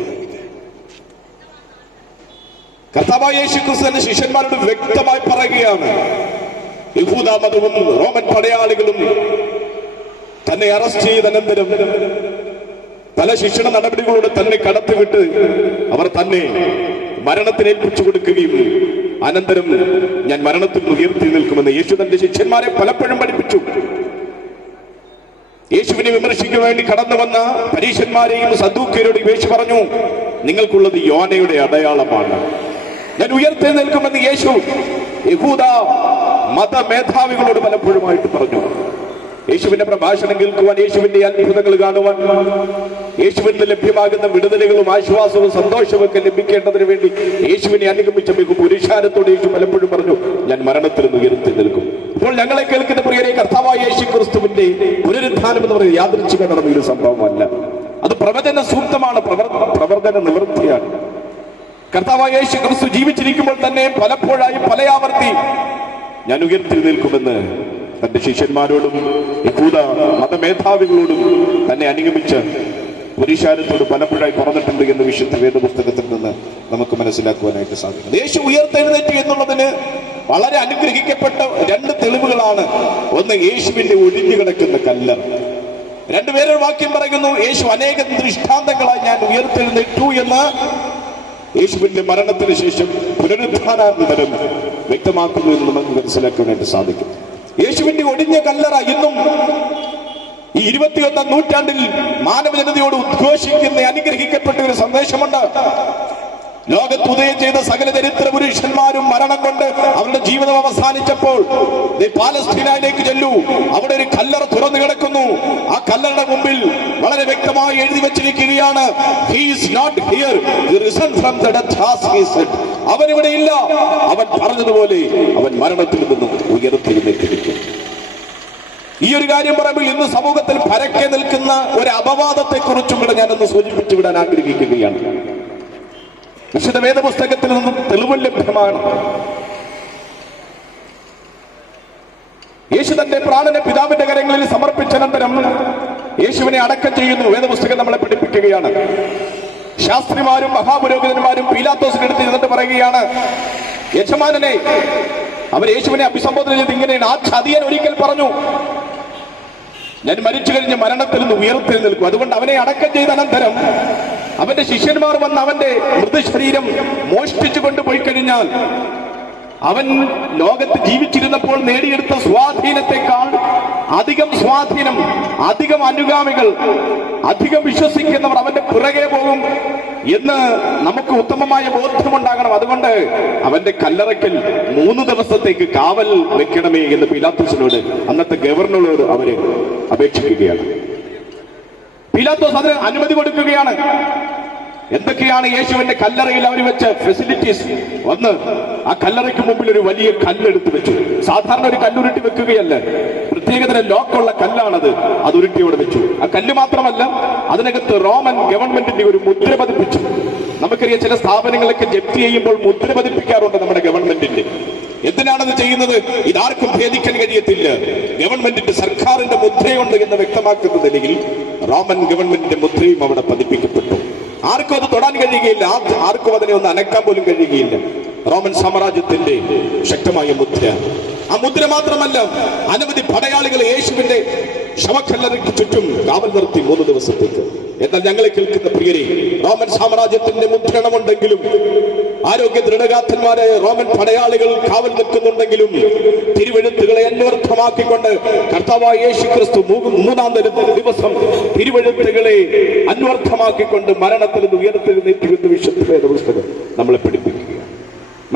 കർത്താവായ യേശു ക്രിസ്തു ശിഷ്യന്മാരോട് വ്യക്തമായി പറയുകയാണ്, യഹൂദ മതവും റോമൻ പടയാളികളും തന്നെ അറസ്റ്റ് ചെയ്ത അനന്തരം പല ശിക്ഷണ നടപടികളോട് തന്നെ കടത്തിവിട്ട് അവർ തന്നെ മരണത്തിന് ഏൽപ്പിച്ചു കൊടുക്കുകയും അനന്തരം ഞാൻ മരണത്തിൽ ഉയർത്തി നിൽക്കുമെന്ന് യേശു തന്റെ ശിഷ്യന്മാരെ പലപ്പോഴും പഠിപ്പിച്ചു. യേശുവിനെ വിമർശിക്കാൻ വേണ്ടി കടന്നു വന്ന പരീശന്മാരെയും സദൂക്യരോടും യേശു പറഞ്ഞു, നിങ്ങൾക്കുള്ളത് യോനയുടെ അടയാളമാണ്, ഞാൻ ഉയർത്തി നിൽക്കുമെന്ന് യേശു യഹൂദ മത മേധാവികളോട് പലപ്പോഴുമായിട്ട് പറഞ്ഞു. യേശുവിന്റെ പ്രഭാഷണം കേൾക്കുവാൻ, യേശുവിന്റെ അത്ഭുതങ്ങൾ കാണുവാൻ, യേശുവിന് ലഭ്യമാകുന്ന വിടുതലുകളും ആശ്വാസവും സന്തോഷവും ഒക്കെ ലഭിക്കേണ്ടതിന് വേണ്ടി യേശുവിനെ അനുഗമിച്ച പുരുഷാരത്തോട് യേശു പലപ്പോഴും പറഞ്ഞു, ഞാൻ മരണത്തിൽ നിന്ന് ഉയർത്തി നിൽക്കും. ഇപ്പോൾ ഞങ്ങളെ കേൾക്കുന്ന പ്രിയരെ, കർത്താവായ യേശു ക്രിസ്തുവിന്റെ പുനരുത്ഥാനം എന്ന് പറയുന്നത് യാദൃച്ഛിക നടന്ന ഒരു സംഭവമല്ല. അത് പ്രവചന സൂക്തമാണ്, പ്രവർത്തന നിവൃത്തിയാണ്. കർത്താവായ യേശു ക്രിസ്തു ജീവിച്ചിരിക്കുമ്പോൾ തന്നെ പലപ്പോഴായി പലയാവർത്തി ഞാൻ ഉയർത്തി നിൽക്കുമെന്ന് തന്റെ ശിഷ്യന്മാരോടും യഹൂദ മതമേധാവികളോടും തന്നെ അനുഗമിച്ച് പുരുഷാരത്തോട് പലപ്പോഴായി പറഞ്ഞിട്ടുണ്ട് എന്ന് വിശുദ്ധ വേദപുസ്തകത്തിൽ നിന്ന് നമുക്ക് മനസ്സിലാക്കുവാനായിട്ട് സാധിക്കും. യേശു ഉയർത്തെഴുന്നേറ്റു എന്നുള്ളതിന് വളരെ അനുഗ്രഹിക്കപ്പെട്ട രണ്ട് തെളിവുകളാണ്. ഒന്ന്, യേശുവിന്റെ ഒഴിഞ്ഞു കിടക്കുന്ന കല്ലറ. രണ്ടുപേരൊരു വാക്യം പറയുന്നു, യേശു അനേകം ദൃഷ്ടാന്തങ്ങളായി ഞാൻ ഉയർത്തെഴുന്നേറ്റു എന്ന് യേശുവിന്റെ മരണത്തിന് ശേഷം പുനരുത്ഥാനാനന്തരം വ്യക്തമാക്കുന്നു എന്ന് നമുക്ക് മനസ്സിലാക്കാനായിട്ട് സാധിക്കും. യേശുവിന്റെ ഒടിഞ്ഞ കല്ലറ ഇന്നും ഈ 21ാം നൂറ്റാണ്ടിൽ മാനവജനതയോട് ഉദ്ഘോഷിക്കുന്ന അനുഗ്രഹിക്കപ്പെട്ട ഒരു സന്ദേശമുണ്ട്. ലോകത്ത് ഉദയം ചെയ്ത സകല ചരിത്ര പുരുഷന്മാരും മരണം കൊണ്ട് അവരുടെ ജീവിതം അവസാനിച്ചപ്പോൾ പാലസ്തീനയിലേക്ക് ചെല്ലൂ, അവിടെ ഒരു കല്ലറ തുറന്നു കിടക്കുന്നു. ആ കല്ലറയുടെ മുമ്പിൽ വളരെ വ്യക്തമായി എഴുതി വെച്ചിരിക്കുകയാണ്, he is not here, he risen from the death as he said. അവൻ ഇവിടെ ഇല്ല, അവൻ പറഞ്ഞതുപോലെ അവൻ മരണത്തിൽ നിന്നും ഉയർത്തെഴുന്നേറ്റിരിക്കും. ഈ ഒരു കാര്യം പറയുമ്പോൾ ഇന്ന് സമൂഹത്തിൽ പരക്കെ നിൽക്കുന്ന ഒരു അപവാദത്തെ കുറിച്ചും കൂടെ ഞാനൊന്ന് സൂചിപ്പിച്ചു വിടാൻ ആഗ്രഹിക്കുകയാണ്. വിശുദ്ധ വേദപുസ്തകത്തിൽ നിന്നും തെളിവ് ലഭ്യമാണ്. യേശു തന്റെ പ്രാണനെ പിതാവിന്റെ കരങ്ങളിൽ സമർപ്പിച്ച അനന്തരം യേശുവിനെ അടക്കം ചെയ്യുന്നു. വേദപുസ്തകം നമ്മളെ പഠിപ്പിക്കുകയാണ്. ശാസ്ത്രിമാരും മഹാപുരോഹിതന്മാരും പീലാത്തോസിന്റെ അടുത്ത് ഇരുന്നിട്ട് പറയുകയാണ്, യജമാനനെ, അവർ യേശുവിനെ അഭിസംബോധന ചെയ്ത് ഇങ്ങനെയാണ്, ആ ചതിയൻ ഒരിക്കൽ പറഞ്ഞു, ഞാൻ മരിച്ചു കഴിഞ്ഞ് മരണത്തിൽ നിന്ന് ഉയർത്തെഴുന്നേൽക്കും. അതുകൊണ്ട് അവനെ അടക്കം ചെയ്ത അനന്തരം അവന്റെ ശിഷ്യന്മാർ വന്ന് അവന്റെ മൃതശരീരം മോഷ്ടിച്ചു കൊണ്ടുപോയി കഴിഞ്ഞാൽ അവൻ ലോകത്ത് ജീവിച്ചിരുന്നപ്പോൾ നേടിയെടുത്ത സ്വാധീനത്തെക്കാൾ അധികം സ്വാധീനം, അധികം അനുഗാമികൾ, അധികം വിശ്വസിക്കുന്നവർ അവന്റെ പുറകെ പോകും എന്ന് നമുക്ക് ഉത്തമമായ ബോധ്യമുണ്ടാകണം. അതുകൊണ്ട് അവന്റെ കല്ലറയ്ക്കൽ 3 ദിവസത്തേക്ക് കാവൽ വെക്കണമേ എന്ന് പീലാത്തോസിനോട്, അന്നത്തെ ഗവർണറോട് അവര് അപേക്ഷിക്കുകയാണ്. പീലാത്തോസ് അതിന് അനുമതി കൊടുക്കുകയാണ്. എന്തൊക്കെയാണ് യേശുവിന്റെ കല്ലറയിൽ അവർ വെച്ച ഫെസിലിറ്റീസ്? ഒന്ന്, ആ കല്ലറയ്ക്ക് മുമ്പിൽ ഒരു വലിയ കല്ലെടുത്ത് വെച്ചു. സാധാരണ ഒരു കല്ലുരുട്ടി വെക്കുകയല്ല, പ്രത്യേകതരം ലോക്കുള്ള കല്ലാണത്. അത് ഉരുട്ടിയോടെ വെച്ചു. ആ കല്ല് മാത്രമല്ല, അതിനകത്ത് റോമൻ ഗവൺമെന്റിന്റെ ഒരു മുദ്ര പതിപ്പിച്ചു. നമുക്കറിയാം, ചില സ്ഥാപനങ്ങളൊക്കെ ജപ്തി ചെയ്യുമ്പോൾ മുദ്ര പതിപ്പിക്കാറുണ്ട് നമ്മുടെ ഗവൺമെന്റിന്റെ. എന്തിനാണത് ചെയ്യുന്നത്? ഇതാർക്കും ഭേദിക്കാൻ കഴിയത്തില്ല. ഗവൺമെന്റിന്റെ, സർക്കാരിന്റെ മുദ്രയുണ്ട് എന്ന് വ്യക്തമാക്കുന്ന നിലയിൽ റോമൻ ഗവൺമെന്റിന്റെ മുദ്രയും അവിടെ പതിപ്പിക്കപ്പെട്ടു. ആർക്കും അത് തൊടാൻ കഴിയുകയില്ല, ആർക്കും അതിനെ ഒന്ന് അനക്കാൻ പോലും കഴിയുകയില്ല. റോമൻ സാമ്രാജ്യത്തിന്റെ ശക്തമായ മുദ്ര. ആ മുദ്ര മാത്രമല്ല, അനവധി പടയാളികൾ യേശുവിന്റെ ശവക്കല്ലറയ്ക്ക് ചുറ്റും കാവൽ നിർത്തി 3 ദിവസത്തേക്ക്. എന്നാൽ ഞങ്ങളെ കേൾക്കുന്ന പ്രിയരെ, റോമൻ സാമ്രാജ്യത്തിന്റെ മുദ്രണമുണ്ടെങ്കിലും, ആരോഗ്യ ദൃഢഗാത്രന്മാരായ റോമൻ പടയാളികൾ കാവൽ നിൽക്കുന്നുണ്ടെങ്കിലും, തിരുവെഴുത്തുകളെ അന്വർത്ഥമാക്കിക്കൊണ്ട് കർത്താവായ യേശു ക്രിസ്തു 3-ാം ദിവസം തിരുവെഴുത്തുകളെ അന്വർത്ഥമാക്കിക്കൊണ്ട് മരണത്തിൽ നിന്ന് ഉയർത്തെഴുന്നേറ്റു എന്ന് വിശുദ്ധ വേദപുസ്തകം നമ്മളെ പഠിപ്പിക്കുകയാണ്.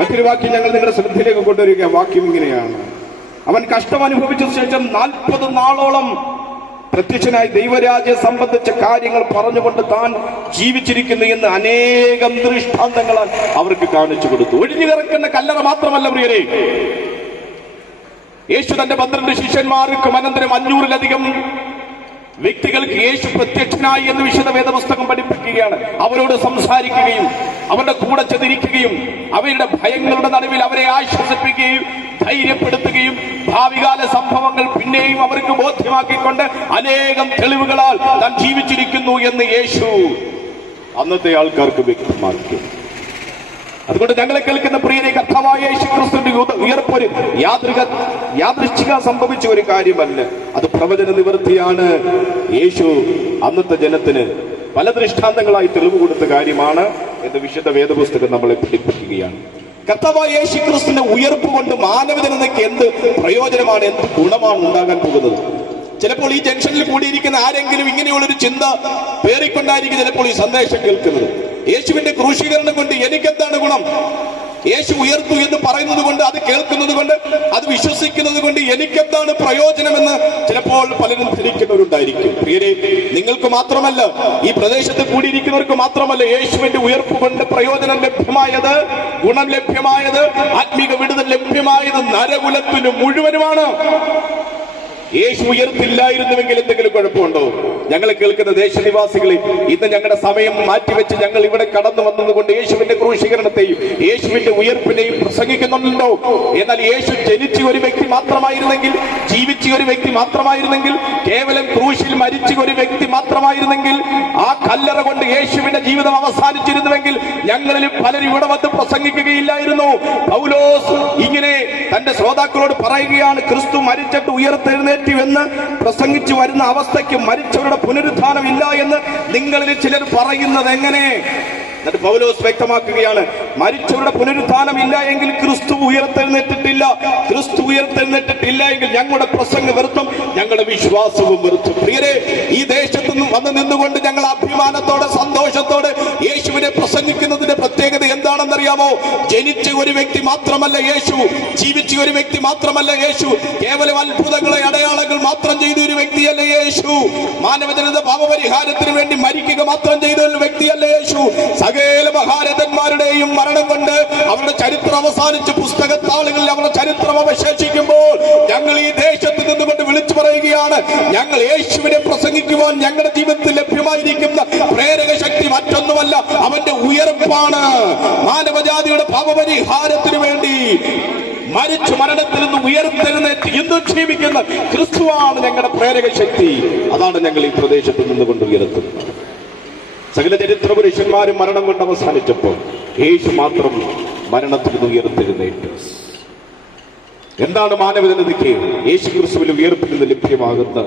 മറ്റൊരു വാക്യം ഞങ്ങൾ നിങ്ങളുടെ ശ്രദ്ധയിലേക്ക് കൊണ്ടുവരിക. വാക്യം ഇങ്ങനെയാണ്, അവൻ കഷ്ടം അനുഭവിച്ച ശേഷം 40 നാളോളം പ്രത്യക്ഷനായി ദൈവരാജ്യം സംബന്ധിച്ച കാര്യങ്ങൾ പറഞ്ഞുകൊണ്ട് താൻ ജീവിച്ചിരിക്കുന്നു എന്ന് അനേകം ദൃഷ്ടാന്തങ്ങളാൽ അവർക്ക് കാണിച്ചു കൊടുത്തു. ഒഴിഞ്ഞു കിടക്കുന്ന കല്ലറ മാത്രമല്ല പ്രിയരെ, യേശു തന്റെ 12 ശിഷ്യന്മാർക്കും അനന്തരം 500-ലധികം വ്യക്തികൾക്ക് യേശു പ്രത്യക്ഷനായി എന്ന് വിശുദ്ധ വേദപുസ്തകം പഠിപ്പിക്കുകയാണ്. അവരോട് സംസാരിക്കുകയും അവരുടെ കൂടെ ചെന്നിരിക്കുകയും അവരുടെ ഭയങ്ങളുടെ നടുവിൽ അവരെ ആശ്വസിപ്പിക്കുകയും ധൈര്യപ്പെടുത്തുകയും ഭാവികാല സംഭവങ്ങൾ പിന്നെയും അവർക്ക് ബോധ്യമാക്കിക്കൊണ്ട് അനേകം തെളിവുകളാൽ താൻ ജീവിച്ചിരിക്കുന്നു എന്ന് യേശു അന്നത്തെ ആൾക്കാർക്ക് വ്യക്തമാക്കി. അതുകൊണ്ട് ഞങ്ങളെ കേൾക്കുന്ന പ്രിയരെ, കർത്താവായ യേശു ക്രിസ്തുവിന്റെ ഉയർപ്പൊരു യാദൃശ്ചിക സംഭവിച്ച ഒരു കാര്യമല്ല, അത് പ്രവചന നിവൃത്തിയാണ്. യേശു അന്നത്തെ ജനത്തിന് പല ദൃഷ്ടാന്തങ്ങളായി തെളിവ് കൊടുത്ത കാര്യമാണ് എന്ന് വിശുദ്ധ വേദപുസ്തകം നമ്മളെ പഠിപ്പിക്കുകയാണ്. കർത്താവായ യേശു ക്രിസ്തുവിന്റെ ഉയർപ്പ് കൊണ്ട് മാനവജനതയ്ക്ക് എന്ത് പ്രയോജനമാണ്, എന്ത് ഗുണമാണ് ഉണ്ടാകാൻ പോകുന്നത്? ചിലപ്പോൾ ഈ ജംഗ്ഷനിൽ കൂടിയിരിക്കുന്ന ആരെങ്കിലും ഇങ്ങനെയുള്ളൊരു ചിന്ത പേറിക്കൊണ്ടായിരിക്കും ചിലപ്പോൾ ഈ സന്ദേശം കേൾക്കുന്നത്. യേശുവിന്റെ ക്രൂശീകരണം കൊണ്ട് എനിക്കെന്താണ് ഗുണം? യേശു ഉയർത്തു എന്ന് പറയുന്നത് കൊണ്ട്, അത് കേൾക്കുന്നത് കൊണ്ട്, അത് വിശ്വസിക്കുന്നത് കൊണ്ട് എനിക്കെന്താണ് പ്രയോജനമെന്ന് ചിലപ്പോൾ പലരും ധരിക്കുന്നവരുണ്ടായിരിക്കും. പ്രിയരെ, നിങ്ങൾക്ക് മാത്രമല്ല, ഈ പ്രദേശത്ത് കൂടിയിരിക്കുന്നവർക്ക് മാത്രമല്ല യേശുവിന്റെ ഉയർപ്പ് കൊണ്ട് പ്രയോജനം ലഭ്യമായത്, ഗുണം ലഭ്യമായത്, ആത്മീക വിടുതൽ ലഭ്യമായത് നരകുലത്തിന് മുഴുവനുമാണ്. യേശു ഉയർത്തില്ലായിരുന്നുവെങ്കിൽ എന്തെങ്കിലും കുഴപ്പമുണ്ടോ? ഞങ്ങളെ കേൾക്കുന്ന ദേശനിവാസികളെ, ഇന്ന് ഞങ്ങളുടെ സമയം മാറ്റിവെച്ച് ഞങ്ങൾ ഇവിടെ കടന്നു വന്നതുകൊണ്ട് യേശുവിന്റെ ക്രൂശീകരണത്തെയും യേശുവിന്റെ ഉയർപ്പിനെയും പ്രസംഗിക്കുന്നുണ്ടോ? എന്നാൽ യേശു ജനിച്ച ഒരു വ്യക്തി മാത്രമായിരുന്നെങ്കിൽ, ജീവിച്ച ഒരു വ്യക്തി മാത്രമായിരുന്നെങ്കിൽ, കേവലം ക്രൂശിൽ മരിച്ച ഒരു വ്യക്തി മാത്രമായിരുന്നെങ്കിൽ, ആ കല്ലറ കൊണ്ട് യേശുവിന്റെ ജീവിതം അവസാനിച്ചിരുന്നുവെങ്കിൽ ഞങ്ങളിൽ പലരും ഇവിടെ വന്ന് പ്രസംഗിക്കുകയില്ലായിരുന്നു. പൗലോസ് ഇങ്ങനെ തന്റെ ശ്രോതാക്കളോട് പറയുകയാണ്, ക്രിസ്തു മരിച്ചിട്ട് ഉയർത്തെഴുന്നേറ്റ് എന്ന് പ്രസംഗിച്ചു വരുന്ന അവസ്ഥയ്ക്ക് മരിച്ചവരുടെ പുനരുത്ഥാനം ഇല്ല എന്ന് നിങ്ങളിൽ ചിലർ പറയുന്നത് എങ്ങനെ? എന്നിട്ട് പൗലോസ് വ്യക്തമാക്കുകയാണ്, മരിച്ചവരുടെ പുനരുത്ഥാനം ഇല്ല എങ്കിൽ ക്രിസ്തു ഉയർത്തെഴുന്നേറ്റിട്ടില്ല. ക്രിസ്തു ഉയർത്തെഴുന്നേറ്റിട്ടില്ല എങ്കിൽ ഞങ്ങളുടെ പ്രസംഗം വ്യർത്ഥം, ഞങ്ങളുടെ വിശ്വാസവും വ്യർത്ഥം. പ്രിയരെ, ഈ ദേശത്തു നിന്നും വന്നു നിന്നുകൊണ്ട് ഞങ്ങൾ അഭിമാനത്തോടെ സന്തോഷത്തോടെ യേശുവിനെ പ്രസംഗിക്കുന്നതിന്റെ പ്രത്യേകത എന്താണെന്നറിയാമോ? ജനിച്ച ഒരു വ്യക്തി മാത്രമല്ല യേശു, ജീവിച്ച ഒരു വ്യക്തി മാത്രമല്ല യേശു, കേവലം അത്ഭുതങ്ങളെ അടയാളങ്ങൾ മാത്രം ചെയ്ത ഒരു വ്യക്തിയല്ല യേശു, മാനവജനത പാപപരിഹാരത്തിന് വേണ്ടി മരിക്കുക മാത്രം ചെയ്ത ഒരു വ്യക്തിയല്ല യേശു. സകല മഹാരഥന്മാരുടെയും മരണം കൊണ്ട് അവരുടെ ചരിത്രം അവസാനിച്ച് പുസ്തകത്താളുകളിൽ അവരുടെ ചരിത്രം അവശേഷിക്കുമ്പോൾ ഞങ്ങൾ ഈ ദേശത്ത് നിന്നുകൊണ്ട് വിളിച്ചു പറയുകയാണ്, ഞങ്ങൾ യേശുവിനെ പ്രസംഗിക്കുവാൻ ഞങ്ങളുടെ ജീവിതത്തിൽ ലഭ്യമായിരിക്കുന്ന പ്രേരക ശക്തി മറ്റൊന്നുമല്ല, അവന്റെ ഉയർപ്പാണ്. മാനവജാതിയുടെ പാപപരിഹാരത്തിന് വേണ്ടി മരിച്ചു മരണത്തിൽ നിന്ന് ഉയർത്തെഴുന്നേറ്റ് ഇന്നും ജീവിക്കുന്ന ക്രിസ്തുവാണ് ഞങ്ങളുടെ പ്രേരക ശക്തി. അതാണ് ഞങ്ങൾ ഈ പ്രദേശത്ത് നിന്നുകൊണ്ട് ഉയർത്തുന്നത്. സകല ചരിത്ര പുരുഷന്മാരും മരണം കൊണ്ട് അവസാനിച്ചപ്പോൾ യേശു മാത്രം മരണത്തിൽ നിന്ന് ഉയർത്തെഴുന്നേറ്റ്. എന്താണ് മാനവജനതയ്ക്ക് യേശു ക്രിസ്തുവിൽ ഉയർപ്പിൽ നിന്ന് ലഭ്യമാകുന്ന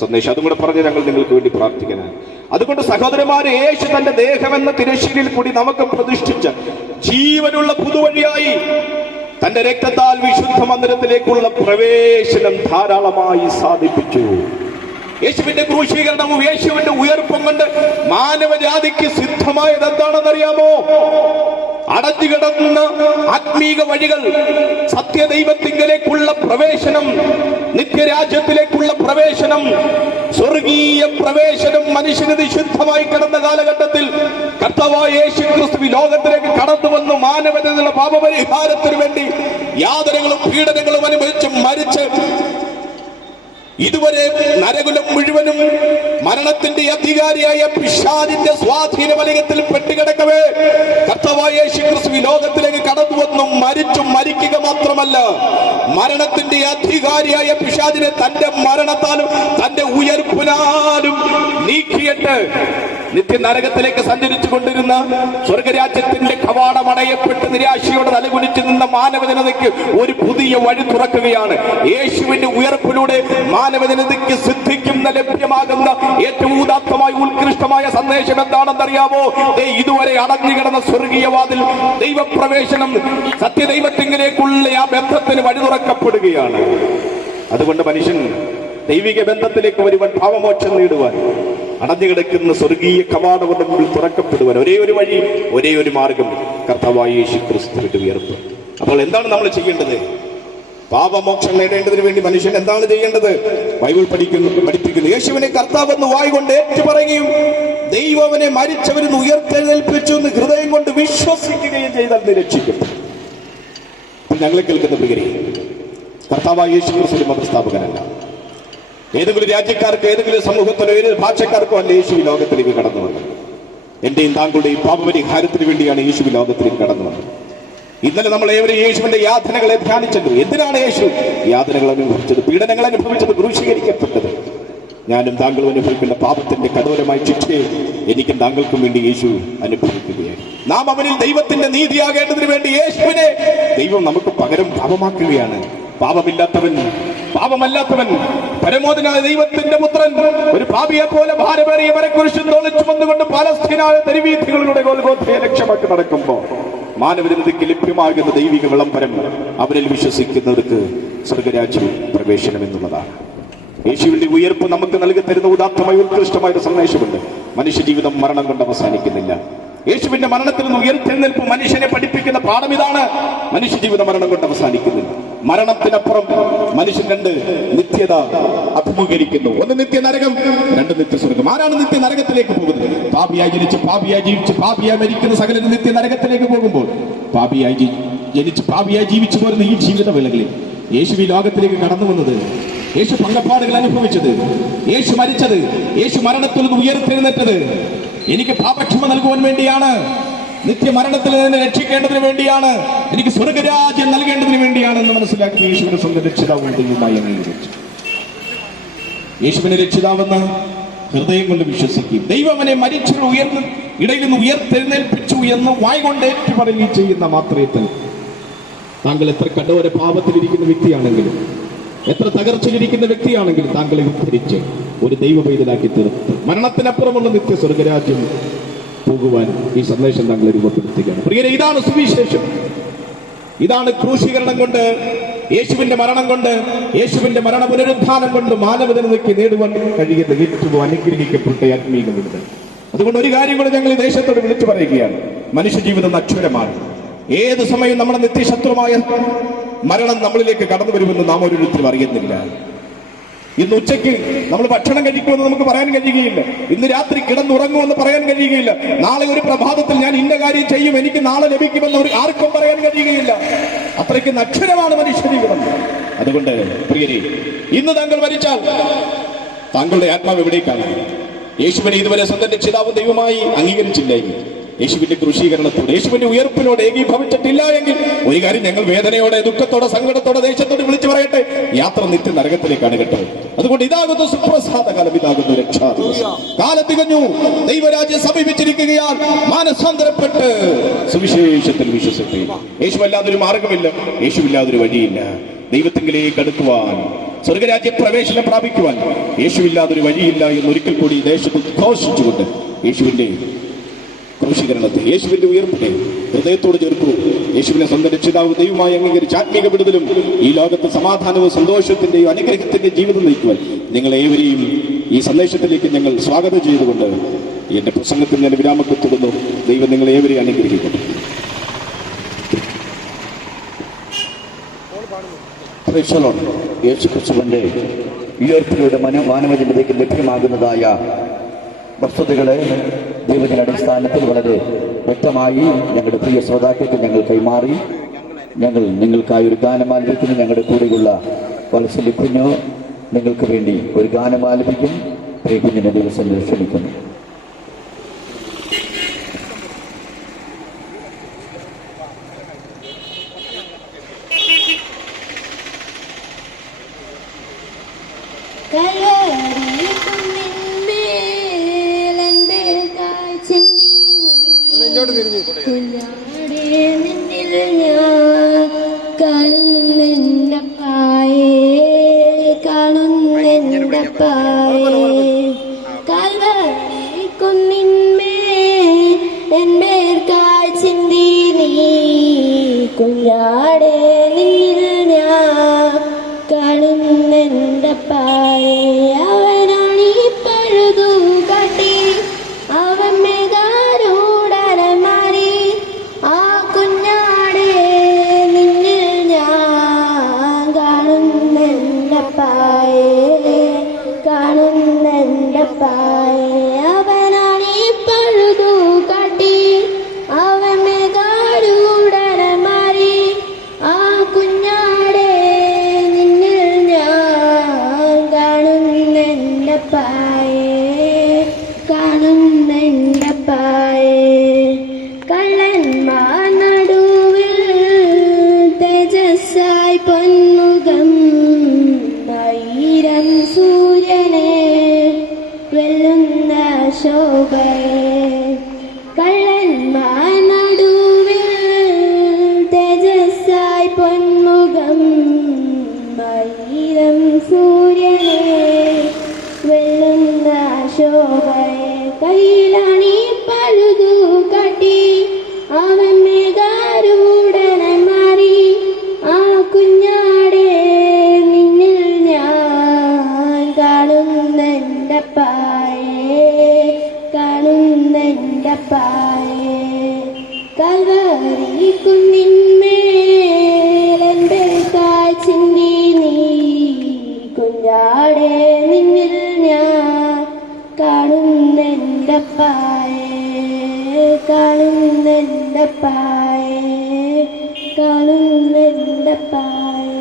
സന്ദേശം? അതും കൂടെ പറഞ്ഞ് ഞങ്ങൾ നിങ്ങൾക്ക് വേണ്ടി പ്രാർത്ഥിക്കണം. അതുകൊണ്ട് സഹോദരന്മാരെ, യേശു തന്റെ ദേഹമെന്ന തിരശ്ശീലയിൽ കൂടി നമുക്ക് പ്രതിഷ്ഠിച്ച ജീവനുള്ള പുതുവഴിയായി തന്റെ രക്തത്താൽ വിശുദ്ധ മന്ദിരത്തിലേക്കുള്ള പ്രവേശനം ധാരാളമായി സാധിപ്പിച്ചു. യേശുവിന്റെ ക്രൂശീകരണവും യേശുവിന്റെ ഉയർപ്പും കൊണ്ട് മാനവജാതിക്ക് സിദ്ധമായത് എന്താണെന്നറിയാമോ? അടഞ്ഞുകിടന്ന ആത്മീക വഴികൾ, സത്യദൈവത്തിങ്കലേക്കുള്ള പ്രവേശനം, നിത്യരാജ്യത്തിലേക്കുള്ള പ്രവേശനം, സ്വർഗീയ പ്രവേശനം മനുഷ്യന് നിഷിദ്ധമായി കിടന്ന കാലഘട്ടത്തിൽ കർത്താവായ യേശു ക്രിസ്തു ലോകത്തിലേക്ക് കടന്നു വന്നു മാനവജനതയുടെ പാപപരിഹാരത്തിന് വേണ്ടി യാതനകളും പീഡനങ്ങളും അനുഭവിച്ച് മരിച്ച് ഇതുവരെ നരകുലം മുഴുവനും മരണത്തിന്റെ അധികാരിയായ പിശാചിന്റെ സ്വാധീന വലയത്തിൽ പെട്ടുകിടക്കവേ കർത്താവായ യേശു ക്രിസ്തു ലോകത്തിലേക്ക് കടന്നു വന്നു മരിച്ചു. മരിക്കുക മാത്രമല്ല, മരണത്തിന്റെ അധികാരിയായ പിശാചിനെ തന്റെ മരണത്താലും തന്റെ ഉയർപ്പിനാലും നീക്കിയിട്ട് നിത്യ നരകത്തിലേക്ക് സഞ്ചരിച്ചു കൊണ്ടിരുന്ന സ്വർഗരാജ്യത്തിന്റെ കവാടം അടയപ്പെട്ട് നിരാശയോടെ തലകുനിച്ചു നിന്ന മാനവജനതയ്ക്ക് ഒരു പുതിയ വഴി തുറക്കുകയാണ്. യേശുവിന്റെ ഉയർപ്പിലൂടെ മാനവജനതയ്ക്ക് സിദ്ധിക്കുന്ന ലഭ്യമാകുന്ന ഏറ്റവും ഉദാത്തമായ ഉത്കൃഷ്ടമായ സന്ദേശം എന്താണെന്നറിയാമോ? ഇതുവരെ അടഞ്ഞുകിടന്ന സ്വർഗീയ വാതിൽ, ദൈവപ്രവേശനം, സത്യദൈവത്തിങ്കിലേക്കുള്ള ആ ബന്ധത്തിന് വഴി തുറക്കപ്പെടുകയാണ്. അതുകൊണ്ട് മനുഷ്യൻ ദൈവിക ബന്ധത്തിലേക്ക് വരുവാൻ, ഭാവമോക്ഷം നേടുവാൻ, അടഞ്ഞുകിടക്കുന്ന സ്വർഗീയ കവാടങ്ങളുടെ മുമ്പിൽ തുറക്കപ്പെടുവാൻ ഒരേ ഒരു വഴി, ഒരേ ഒരു മാർഗം കർത്താവായ യേശു ക്രിസ്തുവിന്റെ ഉയർപ്പ്. അപ്പോൾ എന്താണ് നമ്മൾ ചെയ്യേണ്ടത്? പാപമോക്ഷം നേടേണ്ടതിന് വേണ്ടി മനുഷ്യൻ എന്താണ് ചെയ്യേണ്ടത്? ബൈബിൾ പഠിപ്പിക്കുന്നു. യേശുവിനെ കർത്താവെന്ന് വായ് കൊണ്ട് ഏറ്റുപറയുകയും ദൈവം അവനെ മരിച്ചവരിൽ നിന്ന് ഉയർത്തെഴുന്നേൽപ്പിച്ചു എന്ന് ഹൃദയം കൊണ്ട് വിശ്വസിക്കുകയും ചെയ്താൽ നിരക്ഷിക്കും. ഞങ്ങളെ കേൾക്കുന്ന പ്രിയരെ, കർത്താവായ യേശു ക്രിസ്തു മതസ്ഥാപകനല്ല. ഏതെങ്കിലും രാജ്യക്കാർക്ക്, ഏതെങ്കിലും സമൂഹത്തിലോ, ഏതെങ്കിലും ഭാഷക്കാർക്കോ അല്ല യേശു ലോകത്തിലേക്ക് കടന്നു വന്നത്. എന്റെയും താങ്കളുടെയും പാപപരിഹാരത്തിന് വേണ്ടിയാണ് യേശു ലോകത്തിലേക്ക് കടന്നു വന്നത്. ഇന്നലെ നമ്മൾ ഏവരും യേശുവിന്റെ യാതനകളെ ധ്യാനിച്ചല്ലോ. എന്തിനാണ് യേശു യാതനകൾ അനുഭവിച്ചത്, പീഡനങ്ങൾ അനുഭവിച്ചത്, ക്രൂശീകരിക്കപ്പെട്ടത്? ഞാനും താങ്കളും അനുഭവിക്കുന്ന പാപത്തിന്റെ കഠോരമായ ശിക്ഷയെ എനിക്കും താങ്കൾക്കും വേണ്ടി യേശു അനുഭവിക്കുകയാണ്. നാം അവനിൽ ദൈവത്തിന്റെ നീതിയാകേണ്ടതിന് വേണ്ടി യേശുവിനെ ദൈവം നമുക്ക് പകരം പാപമാക്കുകയാണ്. പാപമല്ലാത്തവൻ പരമോദനായ ദൈവത്തിന്റെ പുത്രൻ ഒരു പാപിയെ പോലെ ഭാരമേറിയവരെ കുരിശിൽ തോളിച്ചു വന്നുകൊണ്ട് പാലസ്തീനായ തെരുവീഥികളിലൂടെ ഗോൽഗോഥയെ ലക്ഷ്യമാക്കി നടക്കുമ്പോൾ മാനവജനതയ്ക്ക് ലഭ്യമാകുന്ന ദൈവിക വിളംബരം അവരിൽ വിശ്വസിക്കുന്നവർക്ക് സ്വർഗരാജ്യം പ്രവേശനം എന്നുള്ളതാണ്. യേശുവിന്റെ ഉയർപ്പ് നമുക്ക് നൽകി തരുന്ന ഉദാത്തമായ ഉത്കൃഷ്ടമായ ഒരു സന്ദേശമുണ്ട്. മനുഷ്യജീവിതം മരണം കൊണ്ട് അവസാനിക്കുന്നില്ല. യേശുവിന്റെ മരണത്തിൽ നിന്ന് ഉയർത്തെഴുന്നേൽപ്പ് മനുഷ്യനെ പഠിപ്പിക്കുന്ന പാഠം ഇതാണ്. മനുഷ്യജീവിത മരണം കൊണ്ട് അവസാനിക്കുന്നില്ല. മരണത്തിനപ്പുറം മനുഷ്യൻ രണ്ട് നിത്യത അഭിമുഖീകരിക്കുന്നു. ഒന്ന് നിത്യ നരകം, രണ്ട് നിത്യസ്വർഗം. ആരാണ് നിത്യ നരകത്തിലേക്ക് പോകുന്നത്? പാപിയായി ജനിച്ച് പാപിയായി ജീവിച്ച് പാപിയായി മരിക്കുന്ന സകലരും നിത്യ നരകത്തിലേക്ക് പോകുമ്പോൾ, പാപിയായി ജനിച്ച് പാപിയായി ജീവിച്ചു പോരുന്ന ഈ ജീവിത വേളകളിൽ യേശു ഈ ലോകത്തിലേക്ക് കടന്നു വന്നത്, യേശു പങ്കപ്പാടുകൾ അനുഭവിച്ചത്, യേശു മരിച്ചത്, യേശു മരണത്തിൽ നിന്ന് ഉയർത്തെഴുന്നേറ്റത് എനിക്ക് പാപക്ഷമ നൽകുവാൻ വേണ്ടിയാണ്. നിത്യമരണത്തിൽ നിന്ന് രക്ഷിക്കേണ്ടതിന് വേണ്ടിയാണ്. എനിക്ക് സ്വർഗരാജ്യം നൽകേണ്ടതിന് വേണ്ടിയാണെന്ന് മനസ്സിലാക്കി യേശുവിനെ സ്വന്തം രക്ഷിതാവും ദൈവമായി അംഗീകരിച്ചു. യേശുവിനെ രക്ഷിതാവെന്ന് ഹൃദയം കൊണ്ട് വിശ്വസിക്കും. ദൈവമനെ മരിച്ചവരുടെ ഇടയിൽ നിന്ന് ഉയർത്തെഴുന്നേൽപ്പിച്ചു എന്ന് വായ്കൊണ്ട് ഏറ്റുപറയുകയും ചെയ്യുന്ന മാത്രത്തിൽ താങ്കൾ എത്ര കഠോര പാപത്തിലിരിക്കുന്ന വ്യക്തിയാണെങ്കിലും, എത്ര തകർച്ചയിലിരിക്കുന്ന വ്യക്തിയാണെങ്കിലും താങ്കളെ ഉദ്ധരിച്ച് ഒരു ദൈവ പൈതലാക്കി തീർത്ത് മരണത്തിനപ്പുറമുള്ള നിത്യ സ്വർഗരാജ്യം പോകുവാൻ ഈ സന്ദേശം താങ്കളെ രൂപപ്പെടുത്തുകയാണ്. പ്രിയരെ, ഇതാണ് സുവിശേഷം. ഇതാണ് ക്രൂശീകരണം കൊണ്ട്, യേശുവിന്റെ മരണം കൊണ്ട്, യേശുവിന്റെ മരണ പുനരുദ്ധാനം കൊണ്ട് മാനവജനതയ്ക്ക് നേടുവാൻ കഴിയുന്ന ഏറ്റവും അനുഗ്രഹിക്കപ്പെട്ട ആത്മീക വിടുതൽ. അതുകൊണ്ട് ഒരു കാര്യം കൂടെ ഞങ്ങൾ ഈ ദേശത്തോട് വിളിച്ചു പറയുകയാണ്. മനുഷ്യജീവിതം നശ്വരമാണ്. ഏത് സമയം നമ്മുടെ നിത്യശത്രുമായ മരണം നമ്മളിലേക്ക് കടന്നു വരുമെന്ന് നാം ഓരോരുത്തരും അറിയുന്നില്ല. ഇന്ന് ഉച്ചയ്ക്ക് നമ്മൾ ഭക്ഷണം കഴിക്കുമെന്ന് നമുക്ക് പറയാൻ കഴിയുകയില്ല. ഇന്ന് രാത്രി കിടന്നുറങ്ങുമെന്ന് പറയാൻ കഴിയുകയില്ല. നാളെ ഒരു പ്രഭാതത്തിൽ ഞാൻ ഇന്ന കാര്യം ചെയ്യും, എനിക്ക് നാളെ ലഭിക്കുമെന്ന് ആർക്കും പറയാൻ കഴിയുകയില്ല. അത്രയ്ക്ക് നക്ഷരമാണ് മനുഷ്യജീവിതം. അതുകൊണ്ട് പ്രിയരെ, ഇന്ന് താങ്കൾ മരിച്ചാൽ താങ്കളുടെ ആത്മാവ് എവിടേക്കാണ്? യേശുവിനെ ഇതുവരെ സ്വന്തം രക്ഷിതാവും ദൈവമായി അംഗീകരിച്ചില്ലെങ്കിൽ, യേശുവിന്റെ ക്രൂശീകരണത്തോട്, യേശുവിന്റെ ഉയർപ്പിനോട് ഏകീഭവിച്ചിട്ടില്ല എങ്കിൽ ഒരു കാര്യം ഞങ്ങൾ വേദനയോടെ, ദുഃഖത്തോടെ, സങ്കടത്തോടെ, ദേശത്തോട് വിളിച്ചു പറയട്ടെ, യാത്ര നിത്യ നരകത്തിലേക്കാണ് കേട്ടോ. അതുകൊണ്ട് ഇതാകുന്നു സുപ്രസാദ കാലം, ഇതാകുന്നു രക്ഷാദിവസം. കാലം തികഞ്ഞു, ദൈവരാജ്യം സമീപിച്ചിരിക്കുകയാൽ മാനസാന്തരപ്പെട്ട് സുവിശേഷത്തിൽ വിശ്വസിക്കുക. യേശുവല്ലാതൊരു മാർഗമില്ല, യേശുവില്ലാതൊരു വഴിയില്ല. ദൈവത്തിങ്കിലേക്ക് അടുക്കുവാൻ, സ്വർഗരാജ്യ പ്രവേശനം പ്രാപിക്കുവാൻ യേശുവില്ലാതൊരു വഴിയില്ല എന്നൊരിക്കൽ കൂടി ദേശത്ത് ഘോഷിച്ചുകൊണ്ട് യേശുവിന്റെ ക്രൂശീകരണത്തെ, യേശുവിന്റെ ഉയർപ്പിനെ ഹൃദയത്തോട് ചേർക്കൂ. യേശുവിനെ സ്വന്തം രക്ഷിതാവ് ദൈവമായി അംഗീകരിച്ച് ആത്മീക വിടുതലും ഈ ലോകത്ത് സമാധാനവും സന്തോഷത്തിന്റെയും അനുഗ്രഹത്തിന്റെയും ജീവിതം നയിക്കുവാൻ നിങ്ങളേവരെയും ഈ സന്ദേശത്തിലേക്ക് ഞങ്ങൾ സ്വാഗതം ചെയ്തുകൊണ്ട് എന്റെ പ്രസംഗത്തിൽ ഞാൻ വിരാമത്തിൽ തുടർന്നു. ദൈവം നിങ്ങളേവരെയും അനുഗ്രഹിക്കട്ടെ. യേശു ക്രിസ്തുവിന്റെ ഉയർപ്പിലൂടെ മാനവജനതയ്ക്ക് ലഭ്യമാകുന്നതായ വസ്തുതകളെ ദൈവത്തിന്റെ അടിസ്ഥാനത്തിൽ വളരെ വ്യക്തമായി ഞങ്ങളുടെ പ്രിയ ശ്രോതാക്കൾക്ക് ഞങ്ങൾ കൈമാറി. ഞങ്ങൾ നിങ്ങൾക്കായി ഒരു ഗാനം ആലപിക്കുന്നു. ഞങ്ങളുടെ കൂടെയുള്ള വത്സല്യ കുഞ്ഞു നിങ്ങൾക്ക് വേണ്ടി ഒരു ഗാനം ആലപിക്കും. പ്രിയ കുഞ്ഞിനെ ദിവസം ക്ഷണിക്കുന്നു. കുഞ്ഞാടേ നിന്നിൽ ഞാൻ കാണുന്നെന്തപ്പായേ അവനാണീ പഴുതു കാട്ടി അവൻ മേഘാരൂഢന മാറി ആ കുഞ്ഞാടേ നിന്നിൽ ഞാൻ കാണുന്നെന്തപ്പായേ കാണുന്നെന്തപ്പായേ അവനാണീ പഴുതു കാട്ടി അവൻ മേഘാരൂഢന മാറി ആ കുഞ്ഞാടേ നിന്നിൽ ഞാൻ കാണുന്നെന്തപ്പായേ കള്ളന്മാർ നടുവിൽ തേജസ്സായി പൊന്മുഖം ആയിരം സൂര്യനെ വെല്ലുന്ന ശോഭയെ കള്ളന്മാർ നടുവിൽ തേജസ്സായി പൊന്മുഖം ആയിരം സൂര്യനെ വെല്ലുന്ന ശോഭയെ കയ്യിലാണീ പഴുതു കാട്ടി അവൻ മേഘാരൂഢന മാറി ആ കുഞ്ഞാടേ നിന്നിൽ ഞാൻ കാണുന്നെന്തപ്പായേ കാണുന്ന കാണുന്നുണ്ടപ്പായേ കാണുന്നുണ്ടപ്പായേ